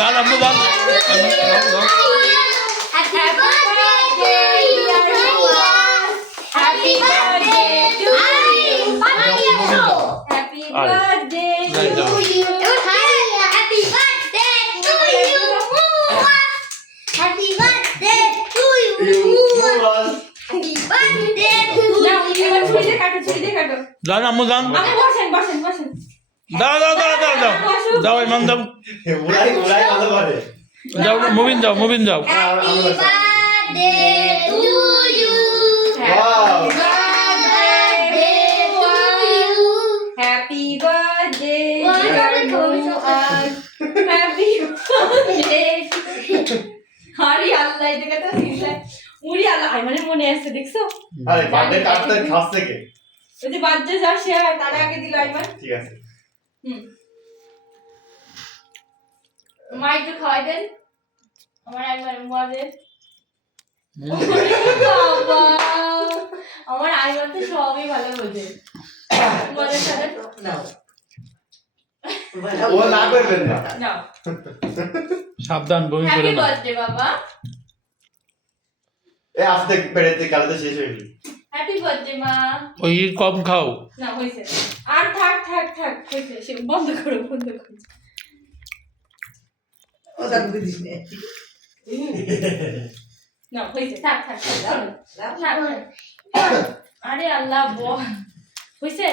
দাঁড় আম্মু দাঁড় Happy birthday to you. Happy birthday to you. Happy birthday to you. Happy birthday to you. Happy birthday to you. Now, এবার ছুরি দিয়ে কাটো। দাঁড় আম্মু দাঁড় আপনি বসেন। দাও দাও ইমান দাও উড়াই ভালো করে যাও মুবিন যাও Happy birthday to you. Wow. Happy birthday to us. Happy birthday. আরে আল্লাহ এটা কত হিংসা উড়ি আল্লাহ আই মানে মনে আছে দেখছো আরে বার্থডে কাটতে খাচ্ছে কে ওই যে বার্থডে যা সে তার আগে দিল আইমান ঠিক আছে মা একটু খাওয়াই দেন আমার আইমান মুয়াদের বাবা আমার আইমান তো সবই ভালো বোঝে তোমাদের সাথে নাও ও না করবেন না নাও সাবধান বমি করে হ্যাপি না বার্থডে বাবা এ আস্তে পেরেতে কাল তো শেষ হয়নি হ্যাপি বার্থডে মা ওই কম খাও না হইছে আর থাক হইছে সে বন্ধ করো ওটা বুঝিস না না হইছে থাক দাও আরে আল্লাহ বল হইছে